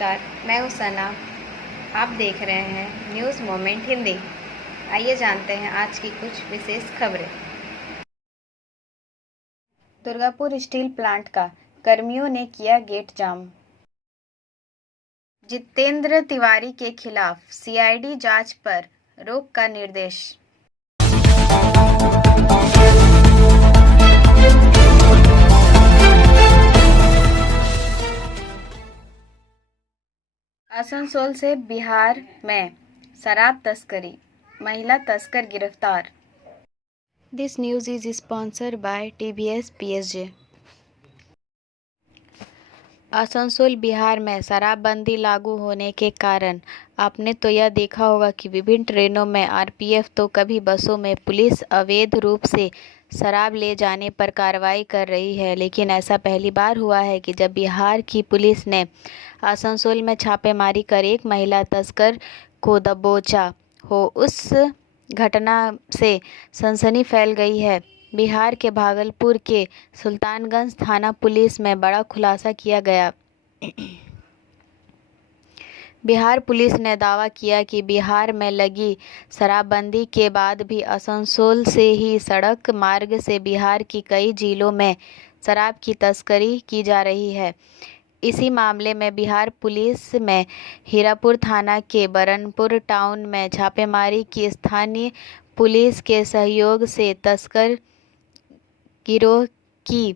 नमस्कार, मैं हूँ सना। आप देख रहे हैं न्यूज़ मोमेंट हिंदी। आइए जानते हैं आज की कुछ विशेष खबरें। दुर्गापुर स्टील प्लांट का कर्मियों ने किया गेट जाम। जितेंद्र तिवारी के खिलाफ सीआईडी जांच पर रोक का निर्देश। आसनसोल से बिहार में शराब तस्करी, महिला तस्कर गिरफ्तार। This news is sponsored bye TVS PSG। Asansol Bihar में शराबबंदी लागू होने के कारण आपने तो यह देखा होगा कि विभिन्न ट्रेनों में RPF तो कभी बसों में पुलिस अवैध रूप से शराब ले जाने पर कार्रवाई कर रही है, लेकिन ऐसा पहली बार हुआ है कि जब बिहार की पुलिस ने आसनसोल में छापेमारी कर एक महिला तस्कर को दबोचा हो। उस घटना से सनसनी फैल गई है। बिहार के भागलपुर के सुल्तानगंज थाना पुलिस में बड़ा खुलासा किया गया। बिहार पुलिस ने दावा किया कि बिहार में लगी शराबबंदी के बाद भी आसनसोल से ही सड़क मार्ग से बिहार की कई जिलों में शराब की तस्करी की जा रही है। इसी मामले में बिहार पुलिस में हीरापुर थाना के बरनपुर टाउन में छापेमारी की। स्थानीय पुलिस के सहयोग से तस्कर गिरोह की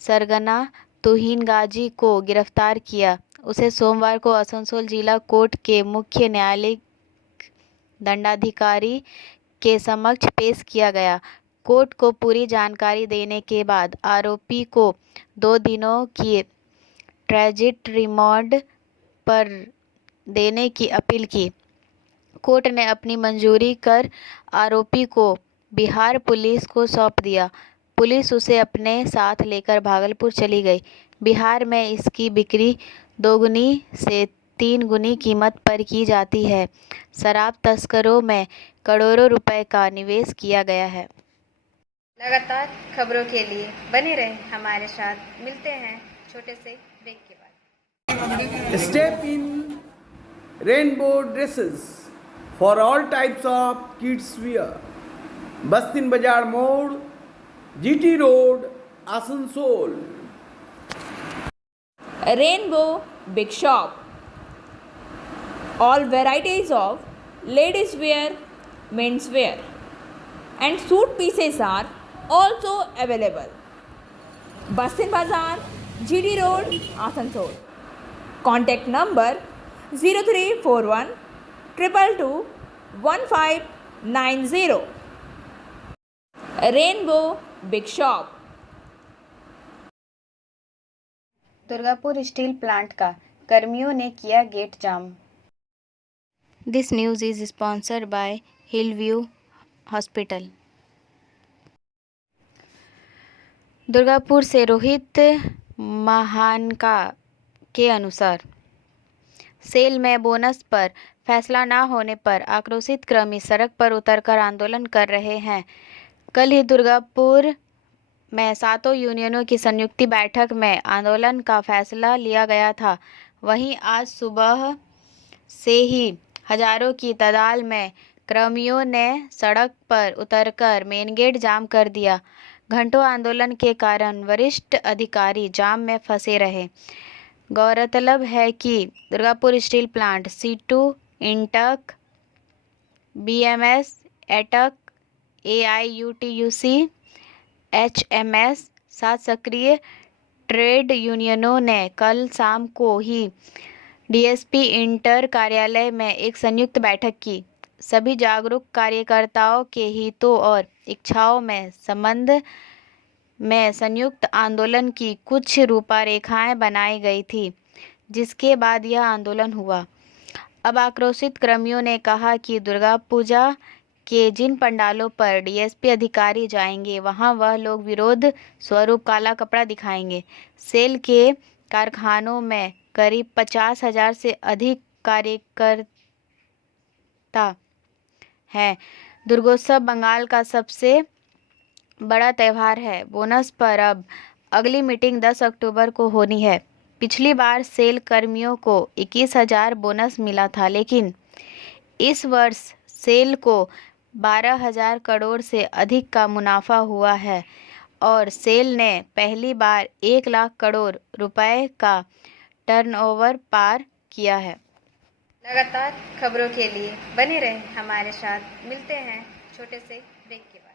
सरगना तुहिन गाजी को गिरफ्तार किया। उसे सोमवार को आसनसोल जिला कोर्ट के मुख्य न्यायिक दंडाधिकारी के समक्ष पेश किया गया। कोर्ट को पूरी जानकारी देने के बाद आरोपी को 2 दिनों की ट्रांजिट रिमांड पर देने की अपील की। कोर्ट ने अपनी मंजूरी कर आरोपी को बिहार पुलिस को सौंप दिया। पुलिस उसे अपने साथ लेकर भागलपुर चली गई। बिहार में इसकी बिक्री 2 गुनी से 3 गुनी कीमत पर की जाती है। शराब तस्करों में करोड़ों रुपए का निवेश किया गया है। लगातार खबरों के लिए बने रहें हमारे साथ। मिलते हैं छोटे से ब्रेक के बाद। Step in rainbow dresses for all types of kids wear. Bastin Bazaar Mode, GT Road, Asansol. Rainbow Big Shop. All varieties of ladies wear, men's wear and suit pieces are also available. Bastin Bazaar, GD Road, Asansol. Contact number 0341 222 1590. Rainbow Big Shop. Durgapur steel plant का कर्मियों ने किया gate जाम। This news is sponsored by Hillview hospital. Durgapur से रोहित महानका के अनुसार cell में bonus पर फैसला न होने पर आक्रोशित कर्मी सड़क पर उतरकर आंदोलन कर रहे हैं। कल ही दुर्गापुर में 7 यूनियनों की संयुक्त बैठक में आंदोलन का फैसला लिया गया था। वहीं आज सुबह से ही हजारों की तादाद में कर्मियों ने सड़क पर उतरकर मेन गेट जाम कर दिया। घंटों आंदोलन के कारण वरिष्ठ अधिकारी जाम में फंसे रहे। गौरतलब है कि Durgapur steel plant C2, INTUC, BMS, AITUC, AIUTUC, HMS 7 सक्रिय ट्रेड यूनियनों ने कल शाम को ही DSP इंटर कार्यालय में एक संयुक्त बैठक की। सभी जागरूक कार्यकर्ताओं के हितों और इच्छाओं में संबंध में संयुक्त आंदोलन की कुछ रूपरेखाएं बनाई गई थी, जिसके बाद यह आंदोलन हुआ। अब आक्रोशित कर्मियों ने कहा कि दुर्गा पूजा के जिन पंडालों पर DSP अधिकारी जाएंगे, वहां वह लोग विरोध स्वरूप काला कपड़ा दिखाएंगे। सेल के कारखानों में करीब 50,000 से अधिक कार्यकर्ता हैं। दुर्गोत्सव बंगाल का सबसे बड़ा त्यौहार है। बोनस पर अब अगली मीटिंग 10 अक्टूबर को होनी है। पिछली बार सेल कर्मियों को 21,000 बोनस मिला था, लेकिन इस वर्ष सेल को 12,000 करोड़ से अधिक का मुनाफा हुआ है और सेल ने पहली बार 1 लाख करोड़ रुपए का टर्नओवर पार किया है। लगातार खबरों के लिए बने रहें हमारे साथ। मिलते हैं छोटे से ब्रेक के बाद।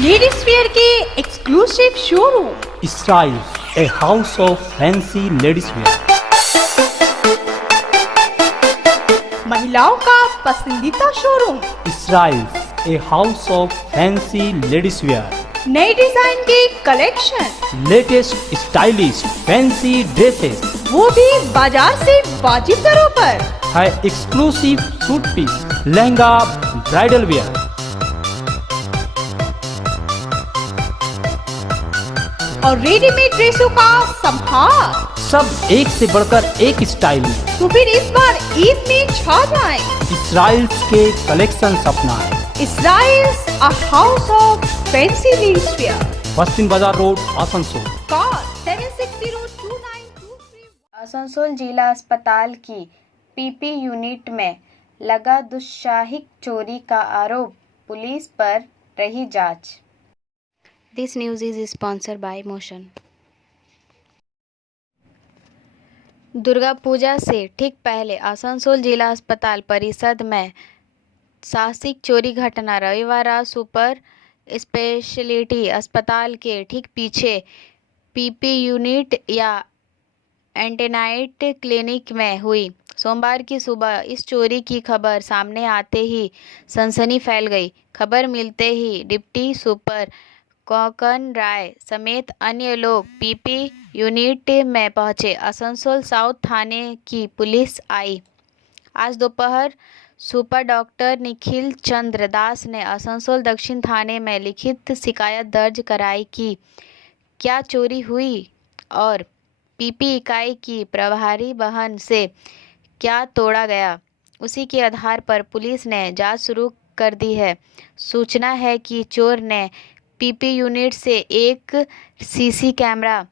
लेडीज वेयर के exclusive showroom Style, a house of fancy ladies wear. महिलाओं का पसंदीदा showroom, Style, a house of fancy ladies wear. नए डिजाइन के collection, Latest stylish fancy dresses वो भी बाजार से वाजिब दरों पर। है exclusive suit piece, lehenga, bridal wear, और रेडीमेड ड्रेसों का संभार। सब एक से बढ़कर एक स्टाइल में। तो फिर इस बार ईद में छा जाएं। Styles के कलेक्शन अपनाएं। Israel's a house of fancy ladies wear. पश्चिम बाजार रोड, आसनसोल। Call 7602923। आसनसोल जिला अस्पताल की पीपी यूनिट में लगा दुस्साहसिक चोरी का आरोप, पुलिस पर रही जांच। This news is sponsored by Motion. Durga Puja से ठीक पहले आसनसोल जिला अस्पताल परिसर में साहसिक चोरी घटना। रविवार रात सुपर स्पेशलिटी अस्पताल के ठीक पीछे पीपी यूनिट या एंटेनाइट क्लिनिक में हुई। सोमवार की सुबह इस चोरी की खबर सामने आते ही सनसनी फैल गई। खबर मिलते ही डिप्टी सुपर कोकन राय समेत अन्य लोग पीपी यूनिट में पहुंचे। आसनसोल साउथ थाने की पुलिस आई। आज दोपहर सुपर डॉक्टर निखिल चंद्र दास ने आसनसोल दक्षिण थाने में लिखित शिकायत दर्ज कराई कि क्या चोरी हुई और पीपी इकाई की प्रभारी बहन से क्या तोड़ा गया। उसी के आधार पर पुलिस ने जांच शुरू कर दी है। सूचना है कि चोर ने पीपी यूनिट से एक CC camera,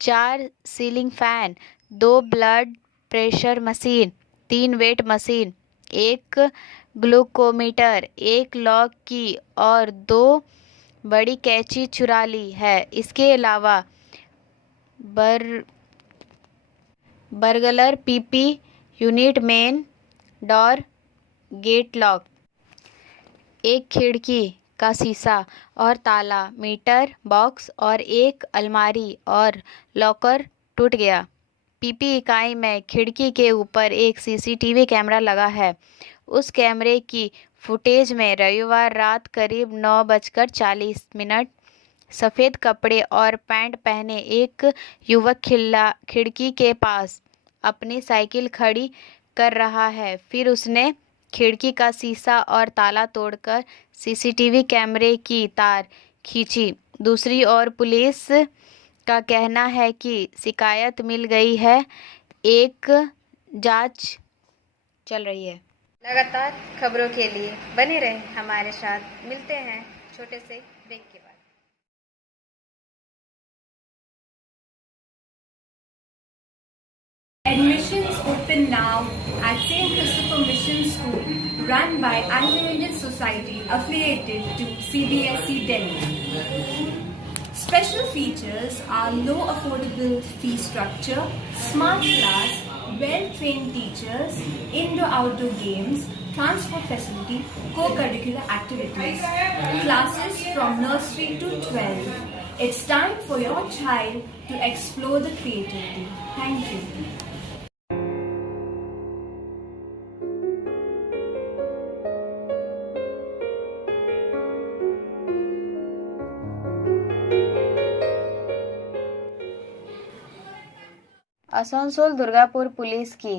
4 ceiling fan, 2 blood pressure machine, 3 weight machine, 1 glucometer, 1 lock की और 2 बड़ी कैंची चुरा ली है। इसके अलावा burglar PP unit main door, gate lock, एक खिड़की का शीशा और ताला, मीटर बॉक्स और एक अलमारी और लॉकर टूट गया। पीपी इकाई में खिड़की के ऊपर एक सीसीटीवी कैमरा लगा है। उस कैमरे की फुटेज में रविवार रात करीब 9:40 सफ़ेद कपड़े और पैंट पहने एक युवक खिड़की के पास अपनी साइकिल खड़ी कर रहा है। फिर उसने खिड़की का शीशा और ताला तोड़कर सीसीटीवी कैमरे की तार खींची। दूसरी ओर पुलिस का कहना है कि शिकायत मिल गई है, एक जांच चल रही है। लगातार खबरों के लिए बने रहें हमारे साथ। मिलते हैं छोटे से ब्रेक के बाद। Admissions open now at St. Christopher Mission School, run by Anglo-Indian Society affiliated to CBSE Delhi. Special features are low affordable fee structure, smart class, well-trained teachers, indoor-outdoor games, transport facility, co-curricular activities, classes from nursery to 12. It's time for your child to explore the creativity. Thank you. Asansol Durgapur police की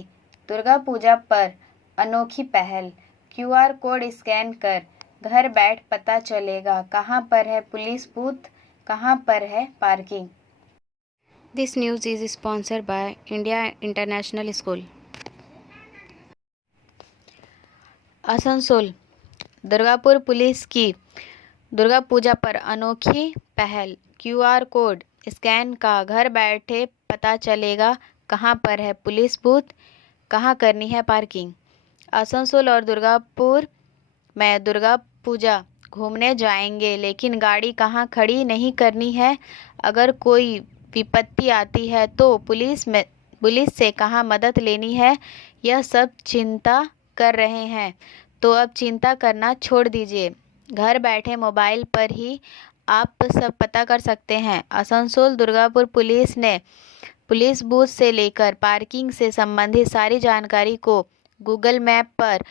दुर्गा पूजा पर अनोखी पहल। QR code scan कर घर बैठ पता चलेगा कहां पर है पुलिस बूथ, कहां पर है parking. This news is sponsored by India international school. Asansol Durgapur police की दुर्गा पूजा पर अनोखी पहल। क्यूआर कोड स्कैन का घर बैठे पता चलेगा कहाँ पर है पुलिस बूथ, कहाँ करनी है पार्किंग। आसनसोल और दुर्गापुर में दुर्गा पूजा घूमने जाएंगे, लेकिन गाड़ी कहाँ खड़ी नहीं करनी है। अगर कोई विपत्ति आती है तो पुलिस से कहाँ मदद लेनी है, यह सब चिंता कर रहे हैं। तो अब चिंता करना छोड़ दीजिए, घर बैठे मोबाइल पर ही आप सब पता कर सकते हैं। आसनसोल दुर्गापुर पुलिस ने पुलिस बूथ से लेकर पार्किंग से संबंधित सारी जानकारी को गूगल मैप पर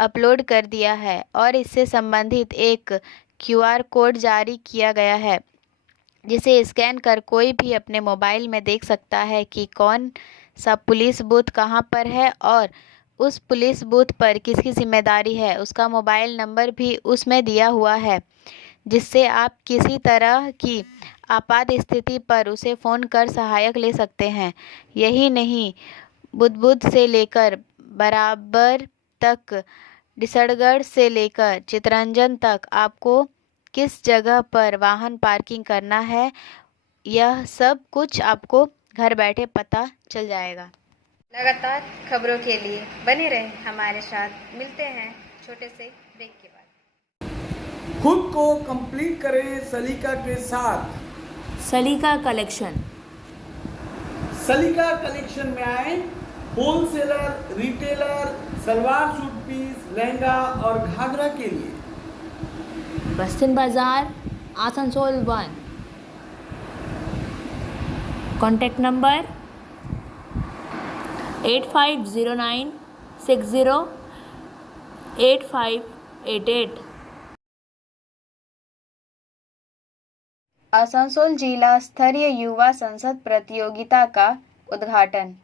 अपलोड कर दिया है और इससे संबंधित एक QR कोड जारी किया गया है, जिसे स्कैन कर कोई भी अपने मोबाइल में देख सकता है कि कौन सा पुलिस बूथ कहाँ पर है और उस पुलिस बूथ पर किसकी जिम्मेदारी है। उसका मोबाइल नंबर भी उसमें दिया हुआ है, जिससे आप किसी तरह की आपात स्थिति पर उसे फ़ोन कर सहायक ले सकते हैं। यही नहीं, बुदबुद से लेकर बराबर तक, डिसड़गढ़ से लेकर चितरंजन तक आपको किस जगह पर वाहन पार्किंग करना है, यह सब कुछ आपको घर बैठे पता चल जाएगा। लगातार खबरों के लिए बने रहें हमारे साथ। मिलते हैं छोटे से ब्रेक के बाद। खुद को कंप्लीट करें सलीका के साथ। सलीका कलेक्शन। सलीका कलेक्शन में आए wholesaler, retailer, salwar suit piece, lehenga और घाघरा के लिए। बस्तिन बाजार, आसनसोल 1। Contact number 8509 60 8588। आसनसोल जिला स्तरीय युवा संसद प्रतियोगिता का उद्घाटन।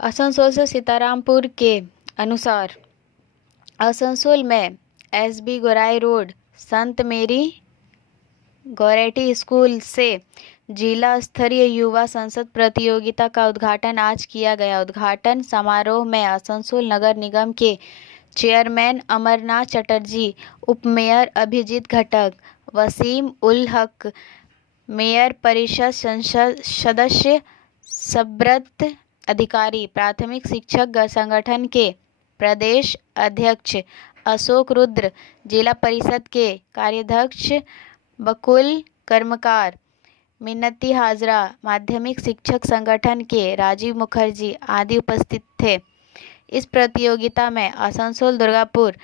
आसनसोल से सीतारामपुर के अनुसार आसनसोल में SB गोराई रोड संत मेरी गोरेटी स्कूल से जिला स्तरीय युवा संसद प्रतियोगिता का उद्घाटन आज किया गया। उद्घाटन समारोह में आसनसोल नगर निगम के चेयरमैन अमरनाथ चटर्जी, उपमेयर अभिजीत घटक, वसीम उल हक, मेयर परिषद सदस्य सब्रत अधिकारी, प्राथमिक शिक्षक संगठन के प्रदेश अध्यक्ष अशोक रुद्र, जिला परिषद के कार्याध्यक्ष बकुल कर्मकार, मिन्नती हाजरा, माध्यमिक शिक्षक संगठन के राजीव मुखर्जी आदि उपस्थित थे। इस प्रतियोगिता में आसनसोल दुर्गापुर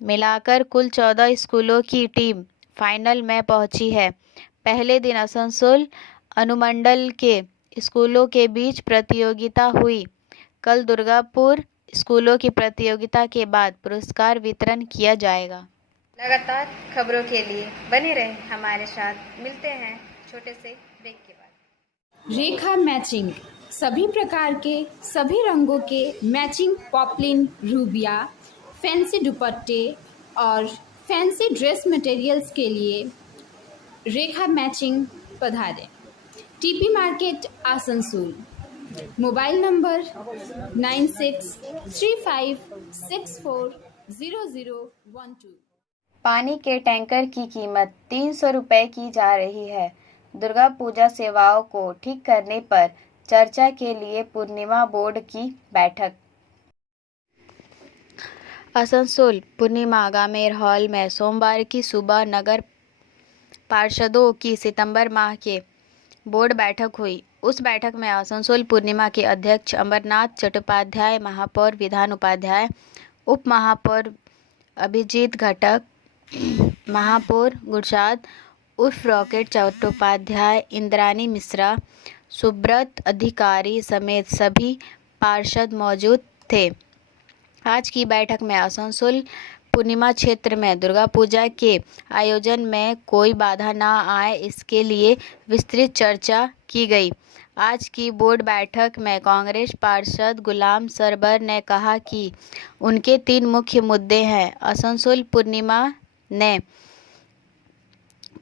मिलाकर कुल 14 स्कूलों की टीम फाइनल में पहुंची है। पहले दिन आसनसोल अनुमंडल के स्कूलों के बीच प्रतियोगिता हुई। कल दुर्गापुर स्कूलों की प्रतियोगिता के बाद पुरस्कार वितरण किया जाएगा। लगातार खबरों के लिए बने रहें हमारे साथ। मिलते हैं छोटे से ब्रेक के बाद। रेखा मैचिंग, सभी प्रकार के सभी रंगों के मैचिंग पॉपलिन, रूबिया, फैंसी दुपट्टे और फैंसी ड्रेस मटेरियल्स के लिए रेखा मैचिंग पधारें। TP market Asansol. Mobile number 9635640012। पानी के टैंकर की कीमत 300 रुपये की जा रही है। दुर्गा पूजा सेवाओं को ठीक करने पर चर्चा के लिए पूर्णिमा बोर्ड की बैठक। आसनसोल पूर्णिमा गामेर हॉल में सोमवार की सुबह नगर पार्षदों की सितंबर माह के बोर्ड बैठक हुई। उस बैठक में आसनसोल पूर्णिमा के अध्यक्ष अमरनाथ चट्टोपाध्याय, महापौर विधान उपाध्याय, उप महापौर अभिजीत घटक, महापौर गुरसाद उर्फ रॉकेट चट्टोपाध्याय, इंद्रानी मिश्रा, सुब्रत अधिकारी समेत सभी पार्षद मौजूद थे। आज की बैठक में आसनसोल पूर्णिमा क्षेत्र में दुर्गा पूजा के आयोजन में कोई बाधा न आए, इसके लिए विस्तृत चर्चा की गई। आज की बोर्ड बैठक में कांग्रेस पार्षद गुलाम सरबर ने कहा कि उनके 3 मुख्य मुद्दे हैं। आसनसोल पूर्णिमा ने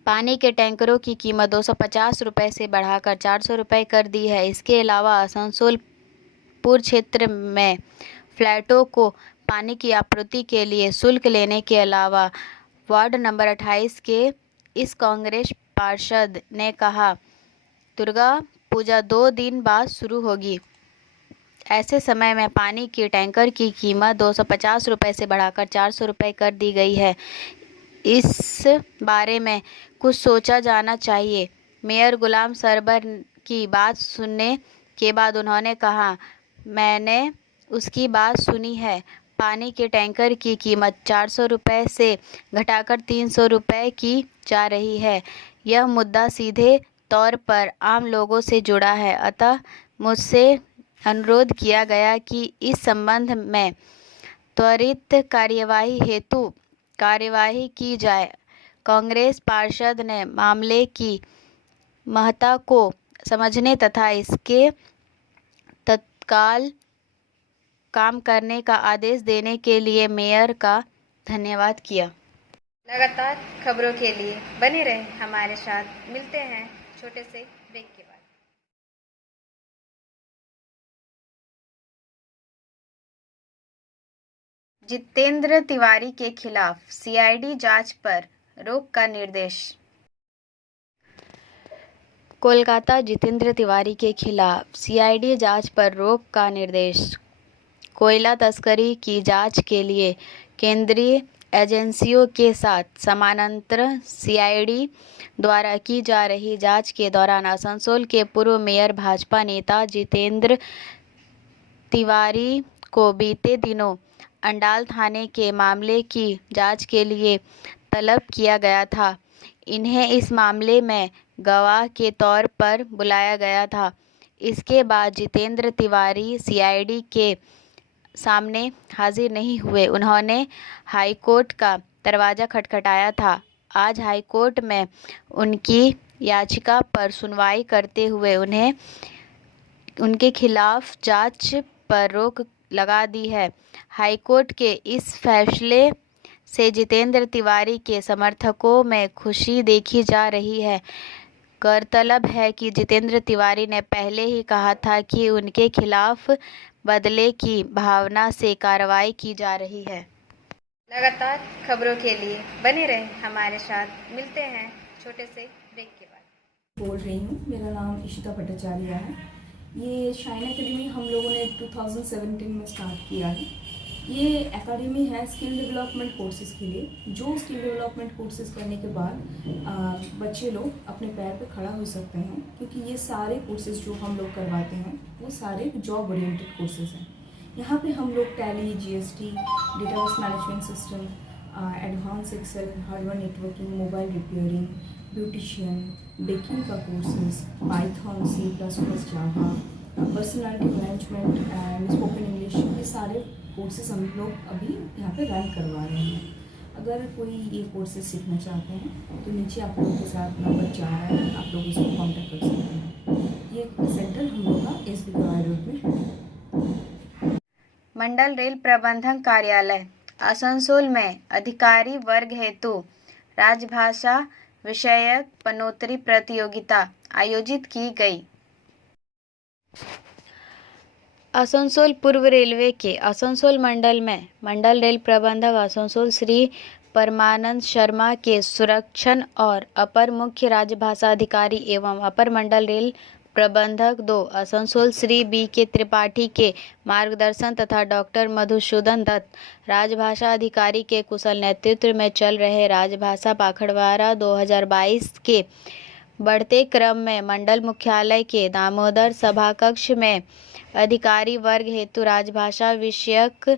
पानी के टैंकरों की कीमत 250 रुपये से बढ़ाकर 400 रुपये कर दी है। इसके अलावा आसनसोल पूर्व क्षेत्र में फ्लैटों को पानी की आपूर्ति के लिए शुल्क लेने के अलावा वार्ड नंबर 28 के इस कांग्रेस पार्षद ने कहा दुर्गा पूजा 2 दिन बाद शुरू होगी। ऐसे समय में पानी की टैंकर की कीमत 250 रुपये से बढ़ाकर 400 रुपये कर दी गई है। इस बारे में कुछ सोचा जाना चाहिए। मेयर गुलाम सरवर की बात सुनने के बाद उन्होंने कहा, मैंने उसकी बात सुनी है। पानी के टैंकर की कीमत 400 रुपये से घटाकर 300 रुपये की जा रही है। यह मुद्दा सीधे तौर पर आम लोगों से जुड़ा है, अतः मुझसे अनुरोध किया गया कि इस संबंध में त्वरित कार्यवाही हेतु कार्यवाही की जाए। कांग्रेस पार्षद ने मामले की महत्ता को समझने तथा इसके तत्काल काम करने का आदेश देने के लिए मेयर का धन्यवाद किया। लगातार खबरों के लिए बने रहें हमारे साथ। मिलते हैं छोटे से ब्रेक के बाद। जितेंद्र तिवारी के खिलाफ सीआईडी जांच पर रोक का निर्देश। कोलकाता जितेंद्र तिवारी के खिलाफ सीआईडी जांच पर रोक का निर्देश। कोयला तस्करी की जांच के लिए केंद्रीय एजेंसियों के साथ समानांतर सीआईडी द्वारा की जा रही जांच के दौरान आसनसोल के पूर्व मेयर भाजपा नेता जितेंद्र तिवारी को बीते दिनों अंडाल थाने के मामले की जांच के लिए तलब किया गया था। इन्हें इस मामले में गवाह के तौर पर बुलाया गया था। इसके बाद जितेंद्र तिवारी सीआईडी के सामने हाजिर नहीं हुए। उन्होंने हाईकोर्ट का दरवाज़ा खटखटाया था। आज हाईकोर्ट में उनकी याचिका पर सुनवाई करते हुए उन्हें उनके खिलाफ जांच पर रोक लगा दी है। हाईकोर्ट के इस फैसले से जितेंद्र तिवारी के समर्थकों में खुशी देखी जा रही है। गौरतलब है कि जितेंद्र तिवारी ने पहले ही कहा था कि उनके खिलाफ बदले की भावना से कार्रवाई की जा रही है। लगातार खबरों के लिए बने रहें हमारे साथ। मिलते हैं छोटे से ब्रेक के बाद। बोल रही हूँ, मेरा नाम इशिता भट्टाचार्य है। ये शाइन एकेडमी हम लोगों ने 2017 में स्टार्ट किया है। ये एकेडमी है स्किल डेवलपमेंट कोर्सेज़ के लिए, जो स्किल डेवलपमेंट कोर्सेज़ करने के बाद बच्चे लोग अपने पैर पे खड़ा हो सकते हैं, क्योंकि ये सारे कोर्सेज़ जो हम लोग करवाते हैं वो सारे जॉब ओरिएंटेड कोर्सेज़ हैं। यहाँ पे हम लोग Tally, GST, database management system, advance Excel, hardware networking, mobile repairing, beautician, baking का courses, Python, C++, Java, personality management and spoken English, ये सारे कोर्सेज हम लोग अभी यहाँ पे रन करवा रहे हैं। अगर कोई ये कोर्सेज सीखना चाहते हैं तो नीचे आप लोगों के साथ नंबर जा रहा है, आप लोग उसको कॉन्टैक्ट कर सकते हैं। ये सेंटर हम लोग का SB कॉरिडोर में है। मंडल रेल प्रबंधन कार्यालय आसनसोल में अधिकारी वर्ग हेतु राजभाषा विषयक पनोतरी प्रतियोगिता आयोजित की गई। आसनसोल पूर्व रेलवे के आसनसोल मंडल में मंडल रेल प्रबंधक आसनसोल श्री परमानंद शर्मा के सुरक्षण और अपर मुख्य राजभाषा अधिकारी एवं अपर मंडल रेल प्रबंधक 2 आसनसोल श्री B.K. त्रिपाठी के मार्गदर्शन तथा डॉक्टर मधुसूदन दत्त राजभाषा अधिकारी के कुशल नेतृत्व में चल रहे राजभाषा पखवाड़ा 2022 के बढ़ते क्रम में मंडल मुख्यालय के दामोदर सभा कक्ष में अधिकारी वर्ग हेतु राजभाषा विषयक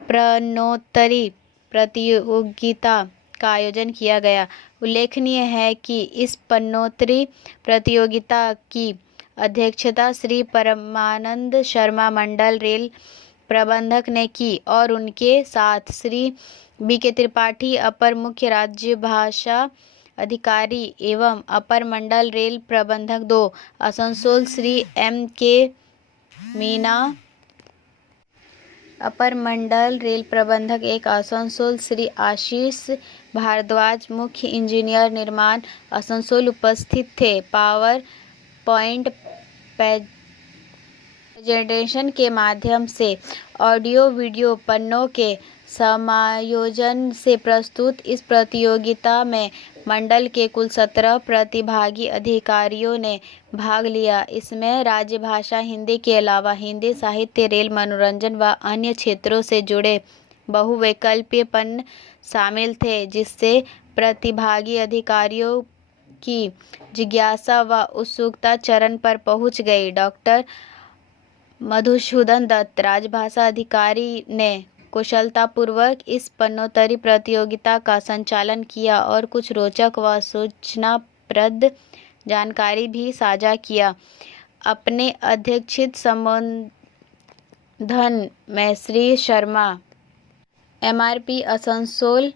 प्रश्नोत्तरी प्रतियोगिता का आयोजन किया गया। उल्लेखनीय है कि इस प्रश्नोत्तरी प्रतियोगिता की अध्यक्षता श्री परमानंद शर्मा मंडल रेल प्रबंधक ने की और उनके साथ श्री B.K. त्रिपाठी अपर मुख्य राजभाषा अधिकारी एवं अपर मंडल रेल प्रबंधक 2 आसनसोल श्री M.K. मीना अपर मंडल रेल प्रबंधक 1 आसनसोल श्री आशीष भारद्वाज मुख्य इंजीनियर निर्माण आसनसोल उपस्थित थे। पावर पॉइंट प्रेजेंटेशन के माध्यम से ऑडियो वीडियो पन्नों के समायोजन से प्रस्तुत इस प्रतियोगिता में मंडल के कुल 17 प्रतिभागी अधिकारियों ने भाग लिया। इसमें राजभाषा हिंदी के अलावा हिंदी साहित्य, रेल, मनोरंजन व अन्य क्षेत्रों से जुड़े बहुविकल्पीयपन शामिल थे, जिससे प्रतिभागी अधिकारियों की जिज्ञासा व उत्सुकता चरम पर पहुंच गई। डॉक्टर मधुसूदन दत्त, राजभाषा अधिकारी, ने कुशलतापूर्वक इस पन्नोत्तरी प्रतियोगिता का संचालन किया और कुछ रोचक व सूचनाप्रद जानकारी भी साझा किया। अपने अध्यक्षित संबोधन में श्री शर्मा, MRP आसनसोल,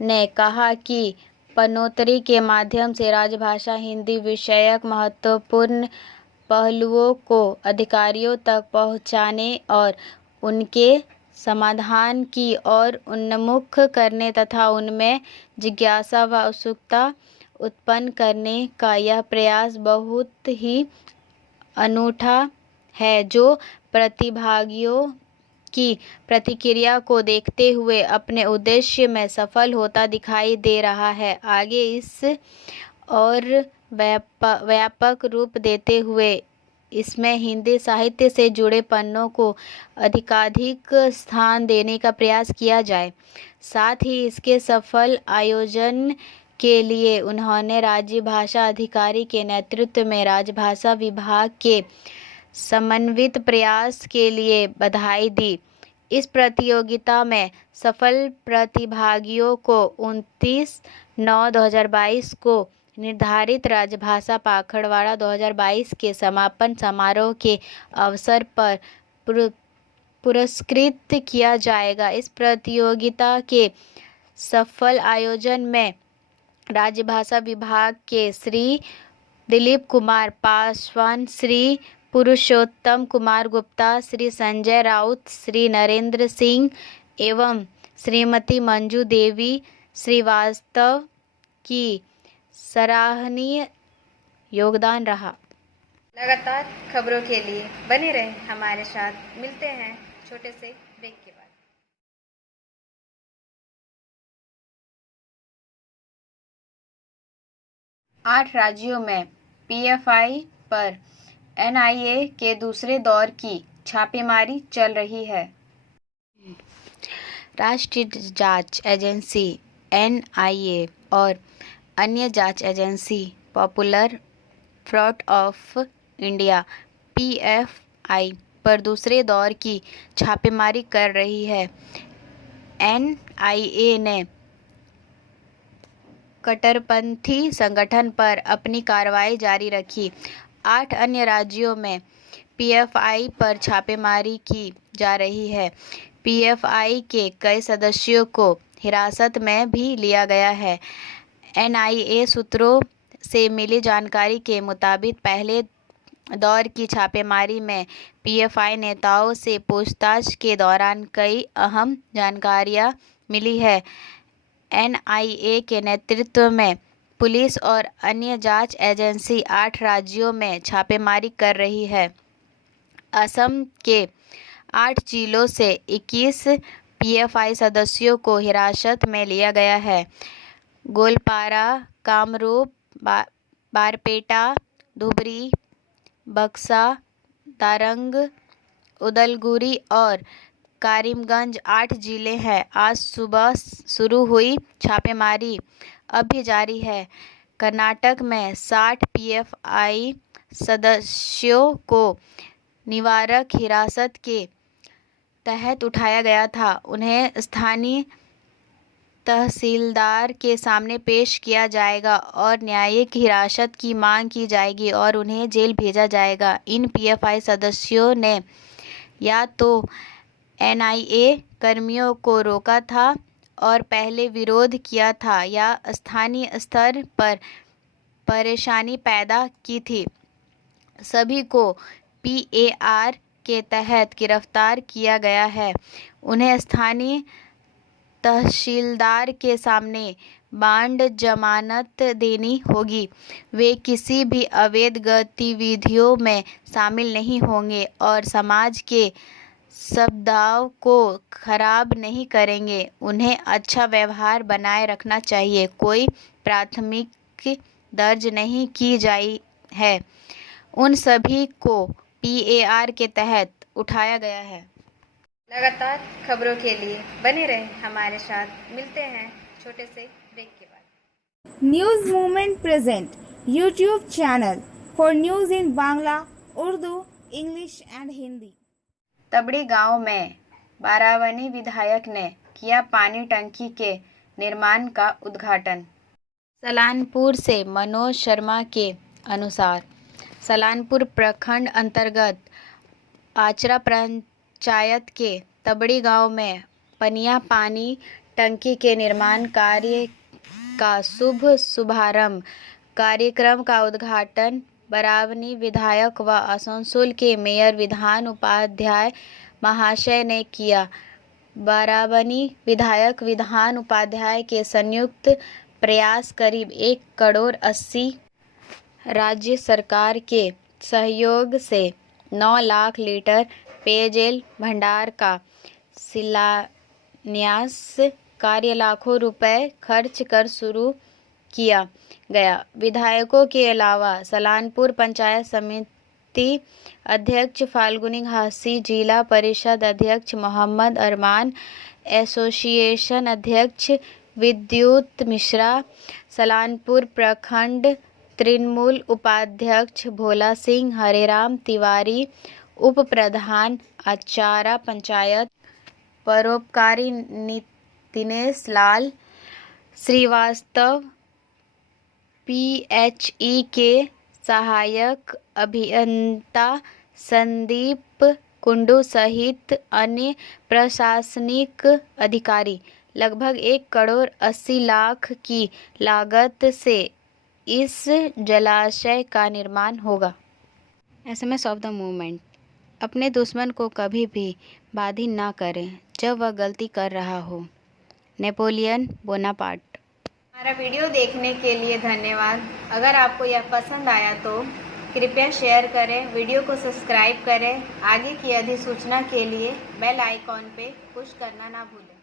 ने कहा कि पन्नोत्तरी के माध्यम से राजभाषा हिंदी विषयक महत्वपूर्ण पहलुओं को अधिकारियों तक पहुंचाने और उनके समाधान की ओर उन्मुख करने तथा उनमें जिज्ञासा व उत्सुकता उत्पन्न करने का यह प्रयास बहुत ही अनूठा है, जो प्रतिभागियों की प्रतिक्रिया को देखते हुए अपने उद्देश्य में सफल होता दिखाई दे रहा है। आगे इस और व्यापक रूप देते हुए इसमें हिंदी साहित्य से जुड़े पन्नों को अधिकाधिक स्थान देने का प्रयास किया जाए। साथ ही इसके सफल आयोजन के लिए उन्होंने राज्य भाषा अधिकारी के नेतृत्व में राजभाषा विभाग के समन्वित प्रयास के लिए बधाई दी। इस प्रतियोगिता में सफल प्रतिभागियों को 29/9/2022 को निर्धारित राजभाषा पाखड़वाड़ा 2022 के समापन समारोह के अवसर पर पुरस्कृत किया जाएगा। इस प्रतियोगिता के सफल आयोजन में राजभाषा विभाग के श्री दिलीप कुमार पासवान, श्री पुरुषोत्तम कुमार गुप्ता, श्री संजय राउत, श्री नरेंद्र सिंह एवं श्रीमती मंजू देवी श्रीवास्तव की सराहनीय योगदान रहा। लगातार खबरों के लिए बने रहें हमारे साथ। मिलते हैं छोटे से ब्रेक के बाद। 8 राज्यों में PFI पर NIA के दूसरे दौर की छापेमारी चल रही है। राष्ट्रीय जांच एजेंसी NIA और अन्य जांच agency popular front of India PFI पर दूसरे दौर की छापेमारी कर रही है। NIA ने कट्टरपंथी संगठन पर अपनी कार्रवाई जारी रखी। 8 अन्य राज्यों में PFI पर छापेमारी की जा रही है। PFI के कई सदस्यों को हिरासत में भी लिया गया है। NIA सूत्रों से मिली जानकारी के मुताबिक पहले दौर की छापेमारी में PFI नेताओं से पूछताछ के दौरान कई अहम जानकारियां मिली है। NIA के नेतृत्व में पुलिस और अन्य जांच एजेंसी 8 राज्यों में छापेमारी कर रही है। असम के 8 जिलों से 21 PFI सदस्यों को हिरासत में लिया गया है। गोलपारा, कामरूप, बारपेटा, धुबरी, बक्सा, दारंग, उदलगुरी और करीमगंज 8 जिले हैं। आज सुबह शुरू हुई छापेमारी अब भी जारी है। कर्नाटक में 60 PFI सदस्यों को निवारक हिरासत के तहत उठाया गया था। उन्हें स्थानीय तहसीलदार के सामने पेश किया जाएगा और न्यायिक हिरासत की मांग की जाएगी और उन्हें जेल भेजा जाएगा। इन PFI सदस्यों ने या तो NIA कर्मियों को रोका था और पहले विरोध किया था या स्थानीय स्तर पर परेशानी पैदा की थी। सभी को PAR के तहत गिरफ्तार किया गया है। उन्हें स्थानीय तहसीलदार के सामने बांड जमानत देनी होगी। वे किसी भी अवैध गतिविधियों में शामिल नहीं होंगे और समाज के समुदायों को खराब नहीं करेंगे। उन्हें अच्छा व्यवहार बनाए रखना चाहिए। कोई प्राथमिकी दर्ज नहीं की जाई है। उन सभी को PAR के तहत उठाया गया है। लगातार खबरों के लिए बने रहें हमारे साथ। मिलते हैं छोटे से ब्रेक के बाद। News movement present YouTube channel for news in Bangla, Urdu, English and Hindi. Tabri गांव में बारावनी विधायक ने किया पानी टंकी के निर्माण का उद्घाटन। सलानपुर से मनोज शर्मा के अनुसार सलानपुर प्रखंड अंतर्गत आचरा पंचायत के तबड़ी गांव में पनिया पानी टंकी के निर्माण कार्य का शुभारंभ कार्यक्रम का उद्घाटन बारावनी विधायक व आसनसोल के मेयर विधान उपाध्याय महाशय ने किया। बारावनी विधायक विधान उपाध्याय के संयुक्त प्रयास करीब 1 करोड़ 80 राज्य सरकार के सहयोग से 9 लाख लीटर पेयजल भंडार का शिलान्यास कार्य लाखों रुपए खर्च कर शुरू किया गया। विधायकों के अलावा सलानपुर पंचायत समिति अध्यक्ष फाल्गुनी घासी, जिला परिषद अध्यक्ष मोहम्मद अरमान, एसोसिएशन अध्यक्ष विद्युत मिश्रा, सलानपुर प्रखंड तृणमूल उपाध्यक्ष भोला सिंह, हरेराम तिवारी, उप प्रधान आचारा पंचायत परोपकारी दिनेश लाल श्रीवास्तव, PHE के सहायक अभियंता संदीप कुंडू सहित अन्य प्रशासनिक अधिकारी। लगभग 1 करोड़ 80 लाख की लागत से इस जलाशय का निर्माण होगा। SMS ऑफ द मूवमेंट: अपने दुश्मन को कभी भी बाधित ना करें जब वह गलती कर रहा हो। Napoleon Bonaparte. हमारा वीडियो देखने के लिए धन्यवाद। अगर आपको यह पसंद आया तो कृपया शेयर करें, वीडियो को सब्सक्राइब करें। आगे की अधिसूचना के लिए बेल आइकॉन पे पुश करना ना भूलें।